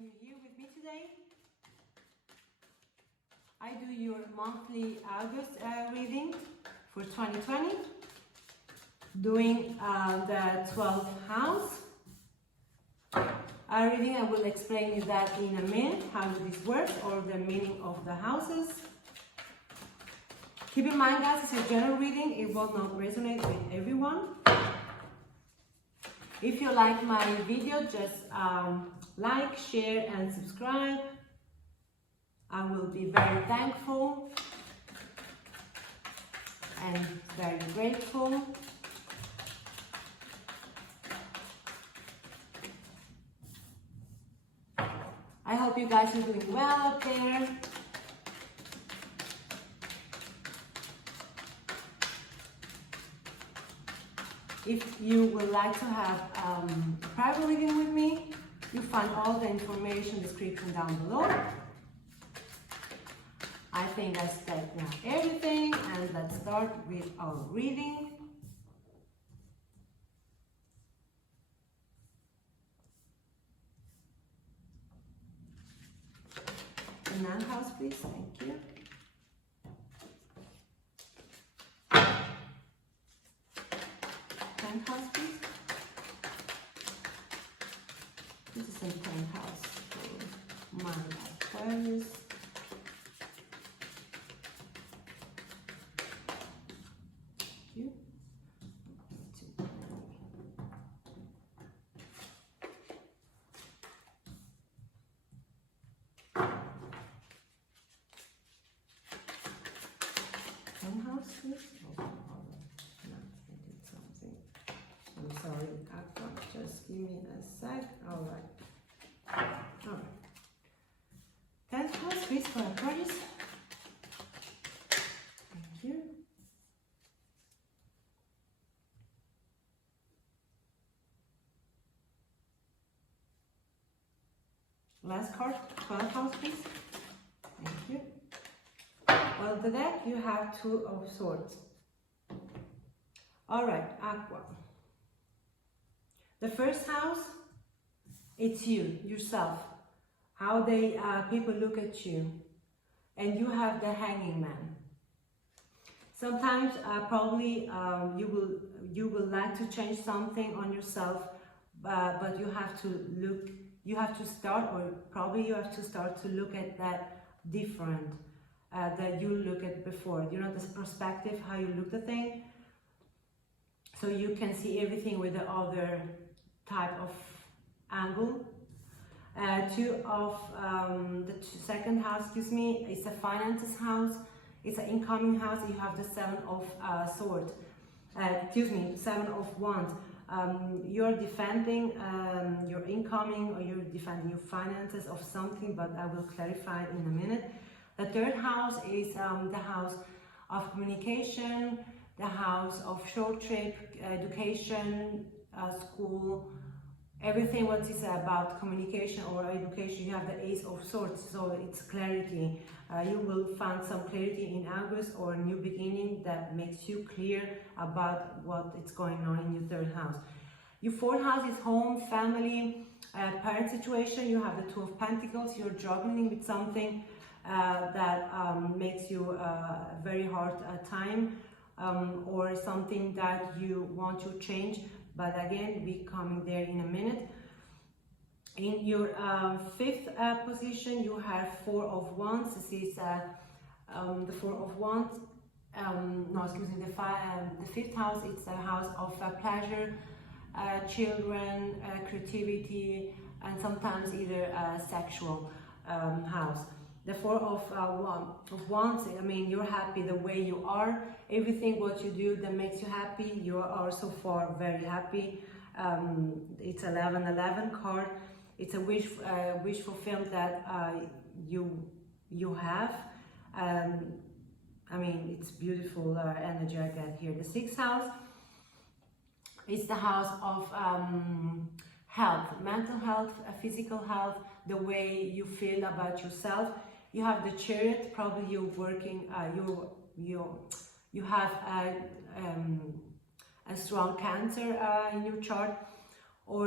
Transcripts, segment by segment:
you're here with me today. I do your monthly August reading for 2020, doing the 12th house reading. I will explain you that in a minute, how this works, or the meaning of the houses. Keep in mind, guys, it's a general reading. It will not resonate with everyone. If you like my video, just like, share, and subscribe. I will be very thankful and very grateful. I hope you guys are doing well out there. If you would like to have a private reading with me, you find all the information description down below. I think I said now everything, and let's start with our reading. The 9th house, please. Thank you. House, please. This is a 10th house for my Aquarius. Thank you. House, please. I'm sorry, Aqua, just give me a sec. All right. All right. 10th house, please, for Aquarius. Thank you. Last card, 12th house, please. Thank you. Well, the deck, you have 2 of Swords. All right, Aqua. The first house, it's you, yourself. How people look at you. And you have the Hanging Man. Sometimes probably you will like to change something on yourself, but you have to start, or probably you have to start to look at that different that you look at before. You know, this perspective, how you look at the thing. So you can see everything with the other type of angle. 2 of the 2nd house, excuse me, it's a finances house. It's an incoming house. You have the 7 of Swords. Excuse me, 7 of Wands. You're defending your incoming, or you're defending your finances of something, but I will clarify it in a minute. The 3rd house is the house of communication, the house of short trip, education, school, everything what is about communication or education. You have the Ace of Swords, so it's clarity. You will find some clarity in August, or a new beginning that makes you clear about what is going on in your 3rd house. Your 4th house is home, family, parent situation. You have the 2 of Pentacles. You're juggling with something that makes you a very hard time, or something that you want to change. But again, we coming there in a minute. In your 5th position, you have 4 of Wands. This is the 4 of Wands. No, excuse me. The 5th house. It's a house of pleasure, children, creativity, and sometimes either sexual house. The 4 of Wands, I mean, you're happy the way you are. Everything what you do that makes you happy, you are so far very happy. It's 11 card. It's a wish fulfilled that you have. I mean, it's beautiful energy I get here. The 6th house is the house of health, mental health, physical health, the way you feel about yourself. You have the Chariot. Probably you're working. You have a strong Cancer in your chart, or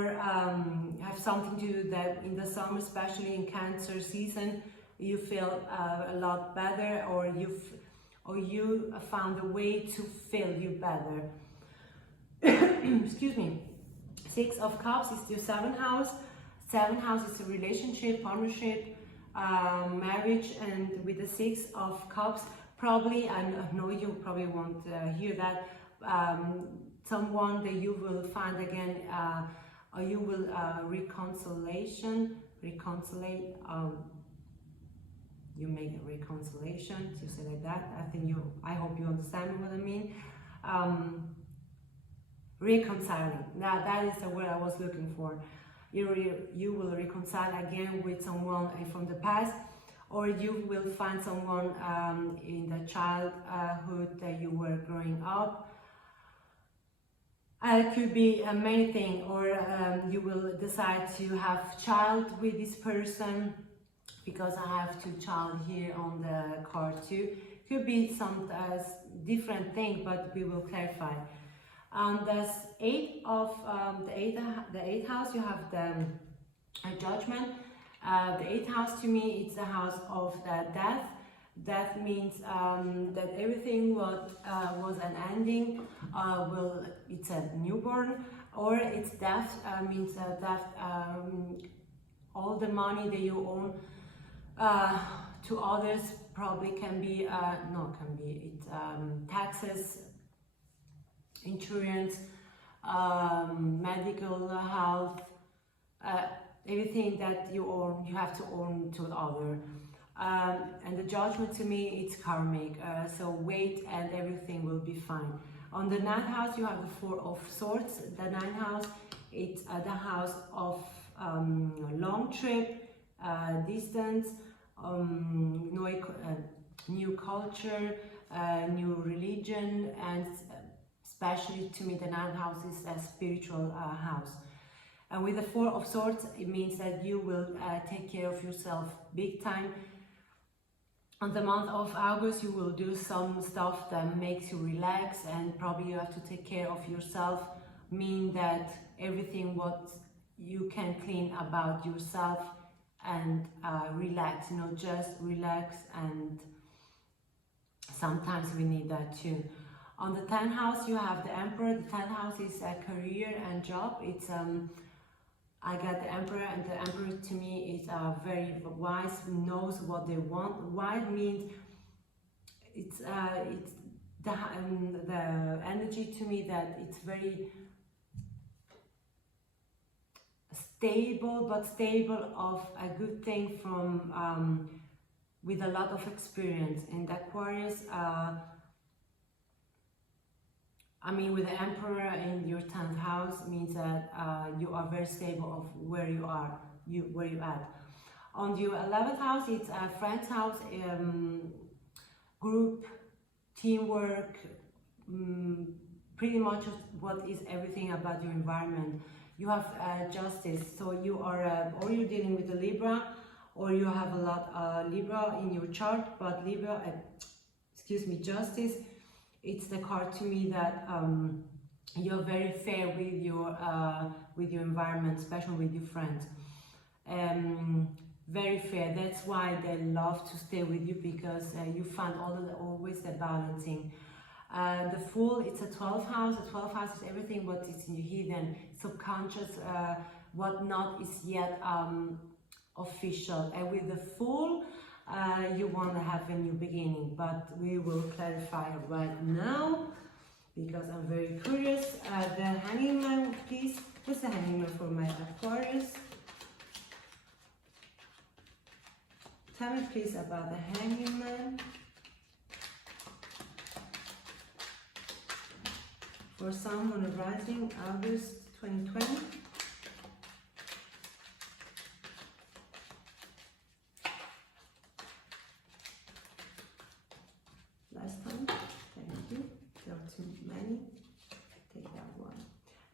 have something to do that in the summer, especially in Cancer season, you feel a lot better, or you found a way to feel you better. Excuse me. 6 of Cups is your 7th house. 7th house is a relationship, partnership, marriage, and with the 6 of Cups, probably, I know you probably won't hear that, someone that you will find again, or you will reconciliate, you make a reconciliation, to say like that. I hope you understand what I mean. Reconciling, that is the word I was looking for. You will reconcile again with someone from the past, or you will find someone in the childhood that you were growing up. It could be many things, or you will decide to have child with this person, because I have 2 child here on the card too. Could be some different thing, but we will clarify. The 8th house, you have the Judgment. The 8th house to me, it's the house of the death. Death means that everything what was an ending it's a newborn, or it's death means death. All the money that you own to others probably can be taxes, insurance, medical health, everything that you own, you have to own to the other. And the Judgment to me, it's karmic, so wait and everything will be fine. On the 9th house, you have the 4 of Swords. The 9th house, it's the house of long trip, distance, new culture, new religion, and especially to me the 9th house is a spiritual house. And with the 4 of Swords, it means that you will take care of yourself big time. On the month of August, you will do some stuff that makes you relax, and probably you have to take care of yourself, mean that everything what you can clean about yourself and relax, just relax, and sometimes we need that too. On the 10th house, you have the Emperor. The 10th house is a career and job. It's I got the Emperor, and the Emperor to me is very wise, knows what they want. Wise means it's the energy to me that it's very stable, but stable of a good thing from with a lot of experience. And Aquarius, with the Emperor in your 10th house means that you are very stable of where you are, where you at. On your 11th house, it's a friend's house, group, teamwork, pretty much what is everything about your environment. You have justice, so you are, or you're dealing with a Libra, or you have a lot Libra in your chart, but Libra, justice, it's the card to me that you're very fair with your environment, especially with your friends. Very fair. That's why they love to stay with you, because you find always the balancing. The Fool, it's a 12th house. The 12th house is everything what is in your hidden, subconscious, what not is yet official. And with the Fool, you want to have a new beginning, but we will clarify right now because I'm very curious. The Hanging Man, please. What's the Hanging Man for my Aquarius? Tell me please about the Hanging Man for Sun, Moon, Rising, August 2020.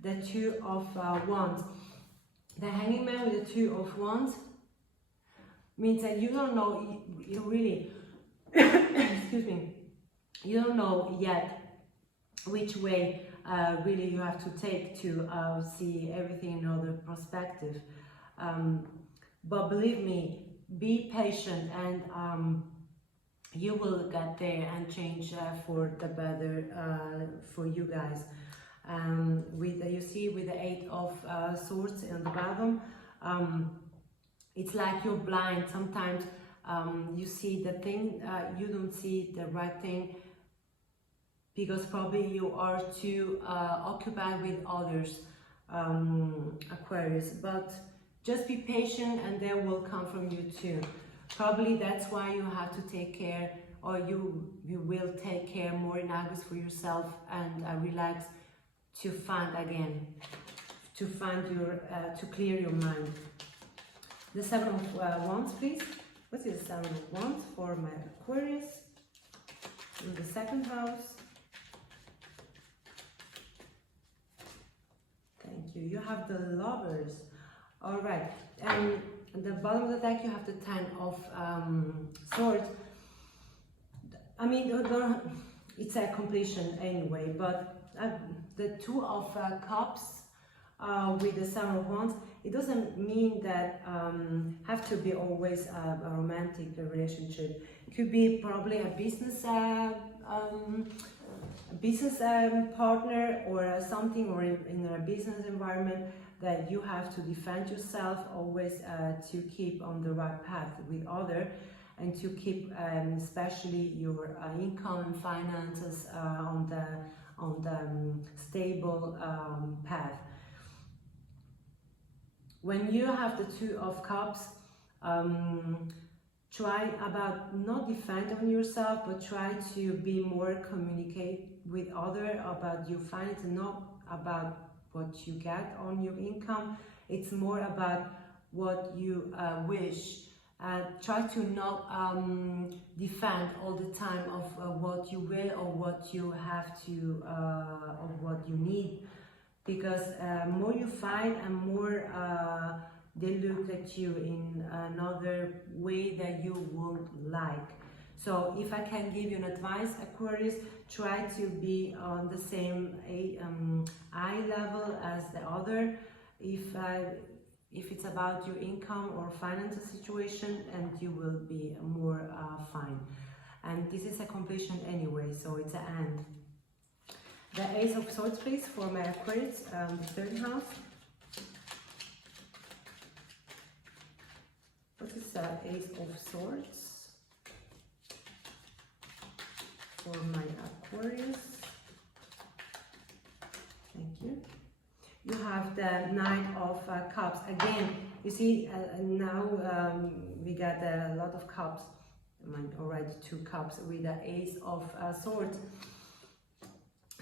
The Two of Wands. The Hanging Man with the Two of Wands means that you don't know, you really, excuse me, you don't know yet which way really you have to take to see everything in another perspective. But believe me, be patient, and you will get there and change for the better for you guys. With you see with the 8 of Swords on the bottom, it's like you're blind. Sometimes you see the thing, you don't see the right thing, because probably you are too occupied with others, Aquarius. But just be patient, and they will come from you too. Probably that's why you have to take care, or you will take care more in August for yourself, and relax, to find again, to find your, to clear your mind. The 7 of Wands, please. What is the 7 of Wands for my Aquarius in the 2nd house? Thank you. You have the Lovers. All right. And at the bottom of the deck, you have the 10 of Swords. I mean, it's a completion anyway, but the 2 of Cups with the 7 of Wands, it doesn't mean that have to be always a romantic relationship. It could be probably a business partner, or something, or in a business environment that you have to defend yourself always, to keep on the right path with other, and to keep especially your income and finances on the stable path. When you have the 2 of Cups, try about not defend on yourself, but try to be more communicate with other about your finances, not about what you get on your income. It's more about what you wish. Try to not defend all the time of what you will, or what you have to, or what you need. Because more you fight, and more they look at you in another way that you won't like. So if I can give you an advice, Aquarius, try to be on the same eye level as the other. If it's about your income or financial situation, and you will be more fine. And this is a completion anyway, so it's an end. The Ace of Swords, please, for my Aquarius, the 3rd house. What is the Ace of Swords for my Aquarius? Thank you. You have the Knight of Cups. Again, you see, now we got a lot of cups, already 2 cups with the Ace of Swords.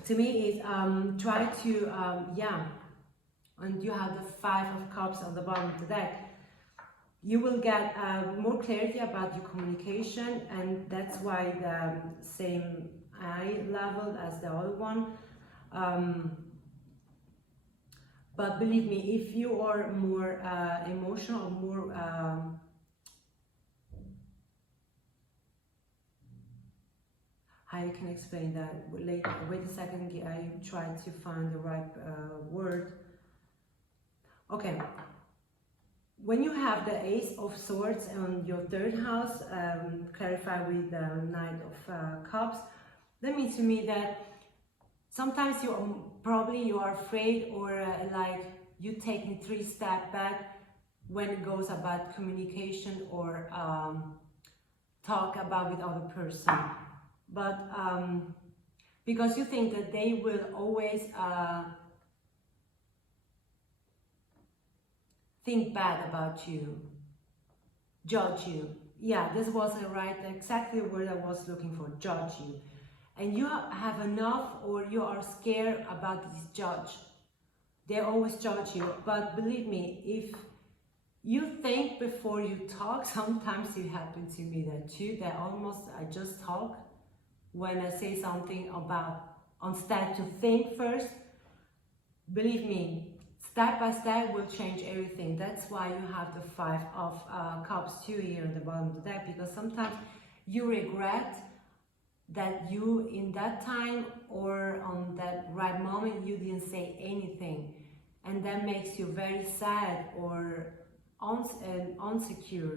To me, is try to, and you have the 5 of Cups on the bottom of the deck. You will get more clarity about your communication, and that's why the same eye level as the other one. But believe me, if you are more emotional, more how you can explain that later. Wait a second, I try to find the right word. Okay, when you have the Ace of Swords on your 3rd house, clarify with the Knight of Cups, that means to me that sometimes you are afraid, or like you taking 3 steps back when it goes about communication, or talk about with other person. But because you think that they will always think bad about you, judge you. Yeah, this was exactly the word I was looking for, judge you. And you have enough, or you are scared about this judge. They always judge you. But believe me, if you think before you talk, sometimes it happens to me that too, that almost I just talk when I say something about, instead to think first. Believe me, step by step will change everything. That's why you have the 5 of Cups too here at the bottom of the deck, because sometimes you regret that you in that time, or on that right moment you didn't say anything, and that makes you very sad or unsecure.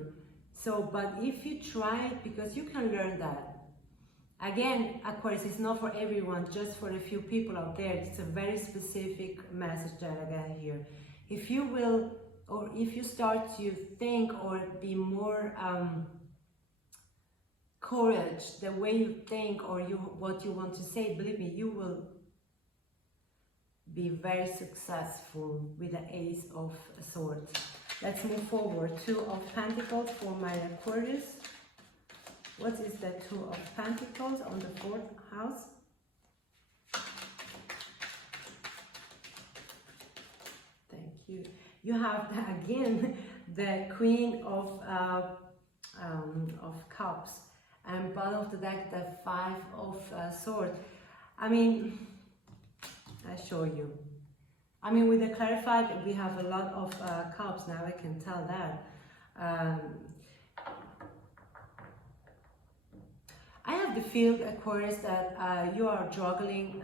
So, but if you try it, because you can learn that. Again, Aquarius, is not for everyone, just for a few people out there. It's a very specific message that I got here. If you will, or if you start to think or be more courage, the way you think or what you want to say, believe me, you will be very successful with the Ace of Swords. Let's move forward. Two of Pentacles for my Aquarius. What is the Two of Pentacles on the 4th house? Thank you. You have again the Queen of Cups, and bottom of the deck the 5 of Swords. I mean, I show you. I mean, with the clarified, we have a lot of cups now. I can tell that. I have the feel, Aquarius, that you are struggling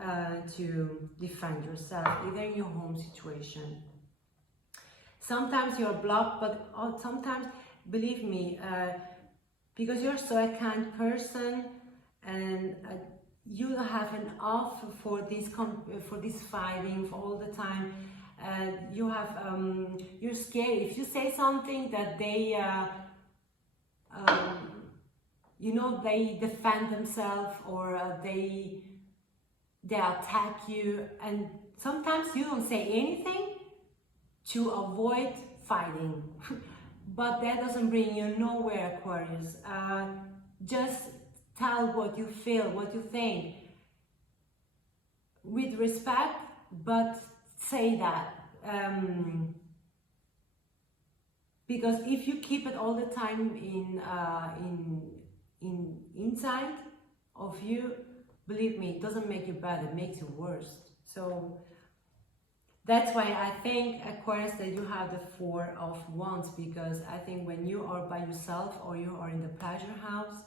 to defend yourself, either in your home situation. Sometimes you're blocked, but sometimes, believe me, because you're so a kind person, and you have an off for this fighting for all the time. You have you're scared if you say something that they you know, they defend themselves, or they attack you, and sometimes you don't say anything to avoid fighting. But that doesn't bring you nowhere, Aquarius. Just tell what you feel, what you think, with respect, but say that. Because if you keep it all the time inside of you, believe me, it doesn't make you better, it makes you worse. So that's why I think, Aquarius, that you have the 4 of Wands, because I think when you are by yourself, or you are in the pleasure house,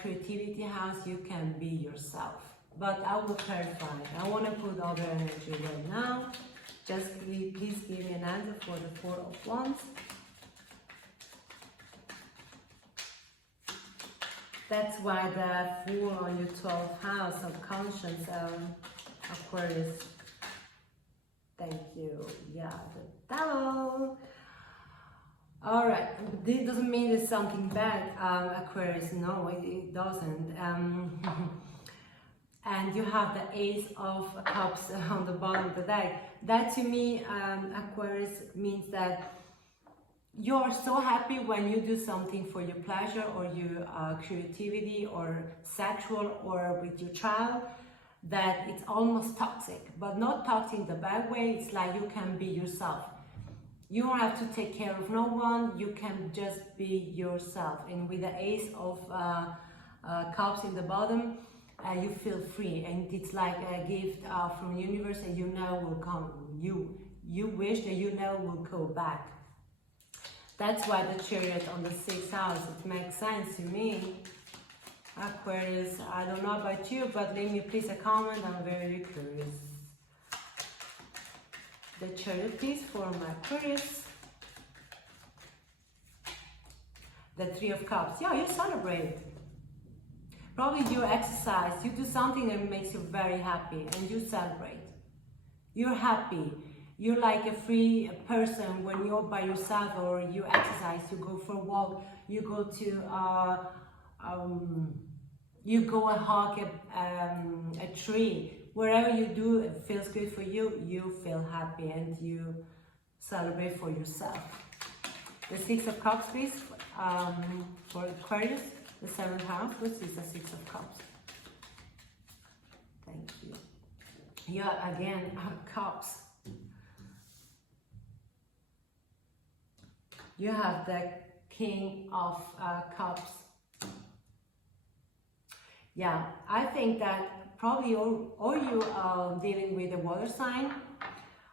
creativity house, you can be yourself. But I will clarify. I want to put other energy right now. Just please give me an answer for the 4 of Wands. That's why the Fool on your 12th house of conscience, Aquarius. Thank you. Yeah, the Devil. All right. This doesn't mean it's something bad, Aquarius. No, it doesn't. And you have the Ace of Cups on the bottom of the deck. That to me, Aquarius, means that you're so happy when you do something for your pleasure, or your creativity, or sexual, or with your child, that it's almost toxic, but not toxic in the bad way. It's like you can be yourself. You don't have to take care of no one. You can just be yourself. And with the Ace of Cups in the bottom, you feel free, and it's like a gift from the universe, and you never will come. You wish that you never will go back. That's why the Chariot on the 6th house, it makes sense to me. Aquarius, I don't know about you, but leave me please a comment. I'm very curious. The Chariot, please, for my Aquarius. The 3 of Cups. Yeah, you celebrate. Probably you exercise, you do something that makes you very happy, and you celebrate. You're happy. You're like a free person when you're by yourself, or you exercise, you go for a walk, you go to you go and hug a tree. Wherever you do, it feels good for you, you feel happy, and you celebrate for yourself. The 6 of Cups, please, for Aquarius, the 7th house. What is the 6 of Cups? Thank you. Yeah, again, Cups. You have the King of Cups. Yeah, I think that probably or you are dealing with a water sign,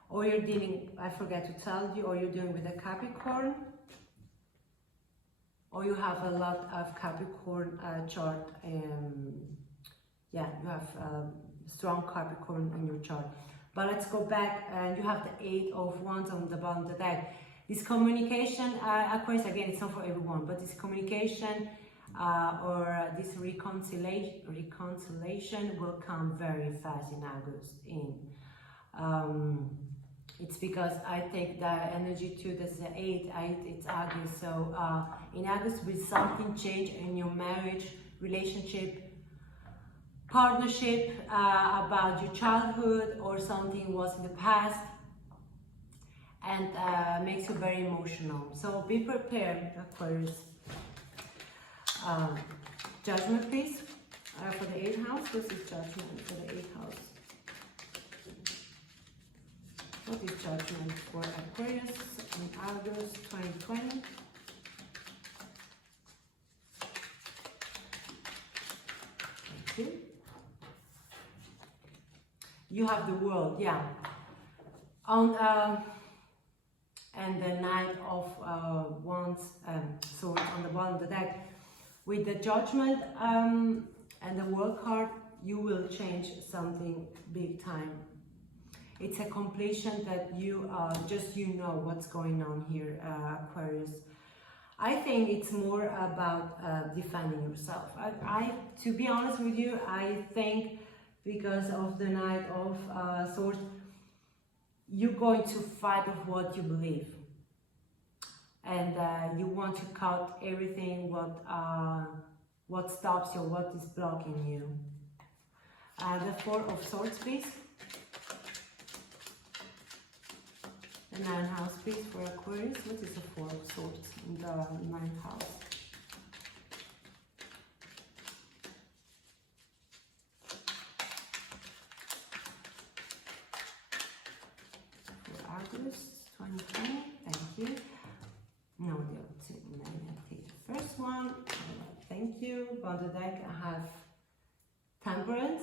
or you're dealing, I forgot to tell you, or you're dealing with a Capricorn, or you have a lot of Capricorn chart. Yeah, you have strong Capricorn in your chart. But let's go back, and you have the 8 of Wands on the bottom of the deck. This communication, Aquarius, again, it's not for everyone, but this communication or this reconciliation will come very fast in August. It's because I take the energy too. That's the 8, it's August. So in August, will something change in your marriage, relationship, partnership, about your childhood, or something was in the past, and makes you very emotional. So be prepared, Aquarius. Judgment, please, for the 8th house. This is judgment for the 8th house. What is judgment for Aquarius in August 2020? Thank you. You have the World, yeah. On and the Knight of Wands, swords on the bottom of the deck. With the Judgment and the World card, you will change something big time. It's a completion that you know what's going on here, Aquarius. I think it's more about defending yourself. To be honest with you, I think because of the Knight of Swords, you're going to fight of what you believe, and you want to cut everything what stops you, what is blocking you. The 4 of Swords, please. The 9th house, please, for Aquarius. What is the 4 of Swords in the 9th house? For August 2020, thank you. No, the first one, thank you. On the deck, I have Temperance.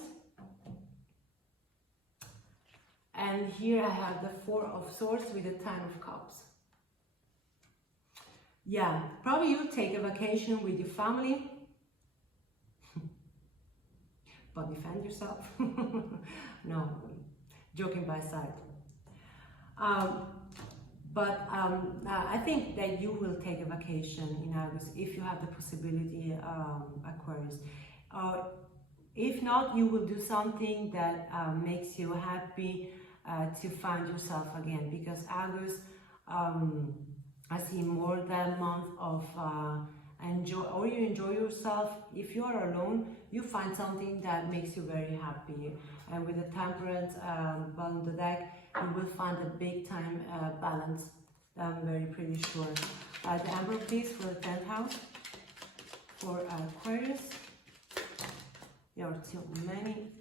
And here I have the 4 of Swords with the 10 of Cups. Yeah, probably you take a vacation with your family, but defend yourself. No, joking by side. I think that you will take a vacation in August if you have the possibility, Aquarius. If not, you will do something that makes you happy to find yourself again, because August, I see more than a month of you enjoy yourself. If you are alone, you find something that makes you very happy, and with the Temperance bottom of the deck, you will find a big time balance. I'm very pretty sure. The Emperor, please, for the 10th house for Aquarius. There are too many,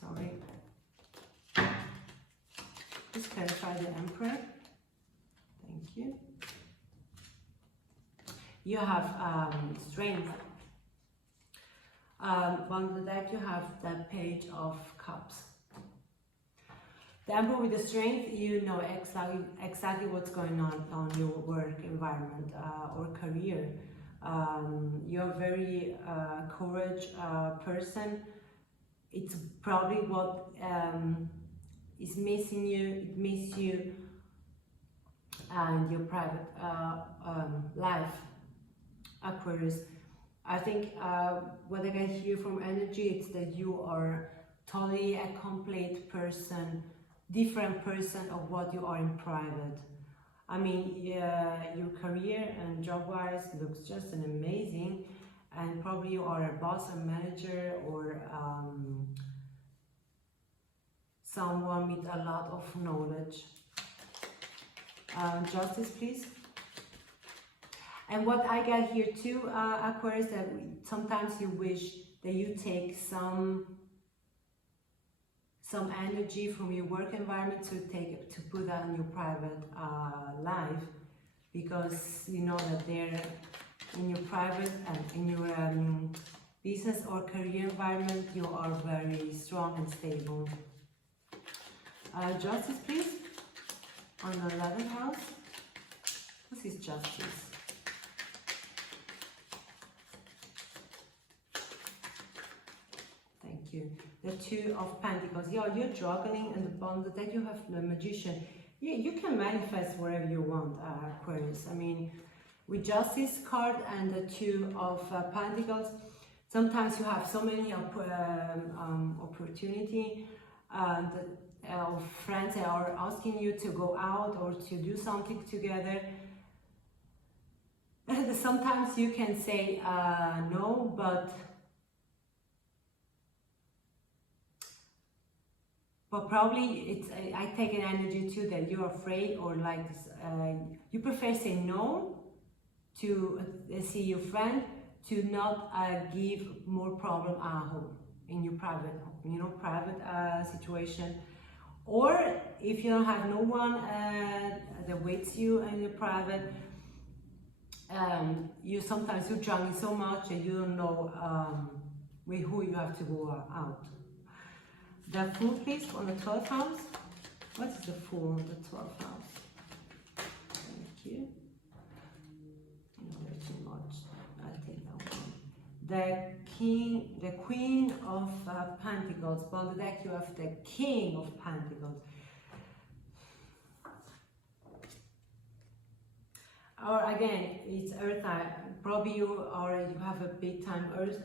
sorry. Just clarify the Emperor. Thank you. You have Strength. On the deck, you have the Page of Cups. The Emperor with the Strength, you know exactly what's going on your work environment or career. You're a very courage person. It's probably what is missing you. It misses you and your private life, Aquarius. I think what I can hear from energy, it's that you are totally a complete person, different person of what you are in private. I mean, your career and job-wise looks just an amazing, and probably you are a boss, a manager, or someone with a lot of knowledge. Justice, please. And what I get here too, Aquarius, that sometimes you wish that you take some energy from your work environment to put that in your private life, because you know that they're in your private and in your business or career environment, you are very strong and stable. Justice, please, on the 11th house. This is Justice. Thank you. the Two of Pentacles. Yeah, you're juggling, and on the deck you have the Magician. You can manifest wherever you want, Aquarius. I mean, with Justice card and the Two of Pentacles, sometimes you have so many opportunity of friends that are asking you to go out or to do something together. Sometimes you can say no, but probably it's I take an energy too that you're afraid, or like you prefer say no to see your friend, to not give more problem at home, in your private, private situation. Or if you don't have no one that waits you in your private, sometimes you're juggling so much and you don't know with who you have to go out. The Fool, please, on the 12th house. What is the Fool on the 12th house? Thank you. No, there's too much. I'll take that one. The Queen of Pentacles. But on the deck you have the King of Pentacles. Or again, it's Earth. Probably you have a big time Earth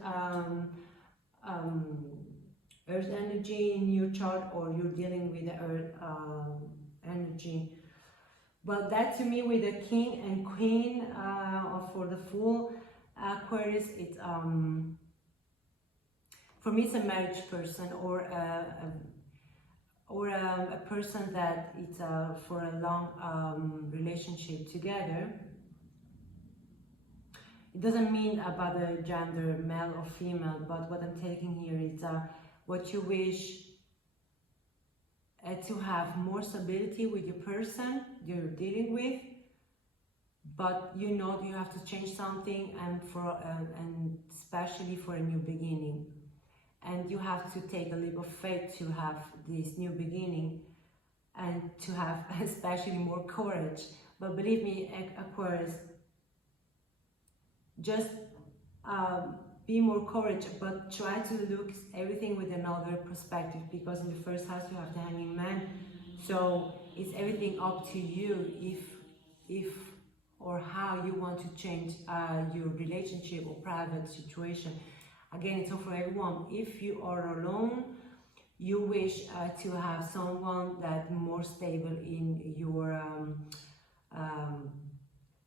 energy in your chart, or you're dealing with the Earth energy. But that to me, with the King and Queen for the Fool, Aquarius, it's for me it's a marriage person, or a person that it's for a long relationship together. It doesn't mean about the gender, male or female, but what I'm taking here is what you wish to have more stability with your person you're dealing with, but you know you have to change something, and and especially for a new beginning, and you have to take a leap of faith to have this new beginning, and to have especially more courage. But believe me, Aquarius, just be more courage, but try to look everything with another perspective, because in the first house you have the Hanging Man. So it's everything up to you if or how you want to change your relationship or private situation. Again, it's all for everyone. If you are alone, you wish to have someone that more stable in your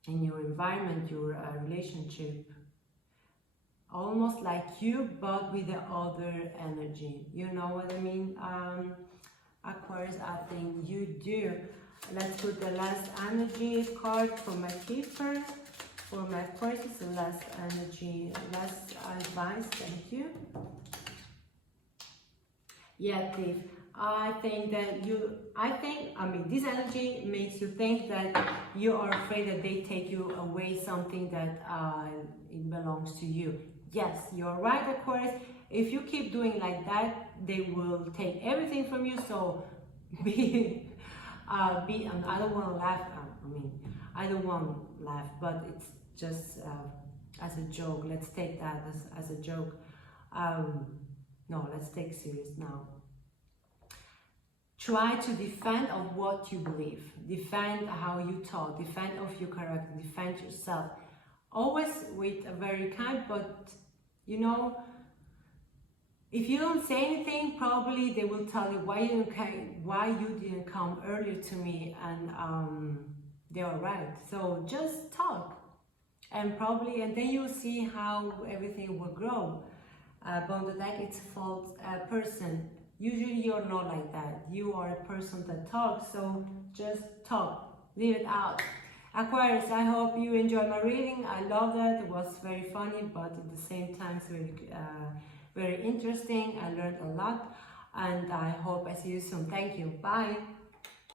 environment, your relationship, almost like you, but with the other energy. You know what I mean, Aquarius? I think you do. Let's put the last energy card for my keeper. For my Aquarius, the last energy, last advice. Thank you. Yeah, Thief. I think that this energy makes you think that you are afraid that they take you away something that it belongs to you. Yes, you're right, Aquarius. If you keep doing like that, they will take everything from you. So I don't want to laugh. I don't want to laugh, but it's just as a joke. Let's take that as a joke. No, let's take serious now. Try to defend of what you believe, defend how you talk, defend of your character, defend yourself. Always with a very kind, but you know, if you don't say anything, probably they will tell you why you didn't come earlier to me, and they are right. So just talk, and then you'll see how everything will grow. But on the deck, it's a false person. Usually you're not like that. You are a person that talks, so just talk. Leave it out. Aquarius, I hope you enjoyed my reading. I love that. It was very funny, but at the same time, it's very interesting. I learned a lot, and I hope I see you soon. Thank you. Bye.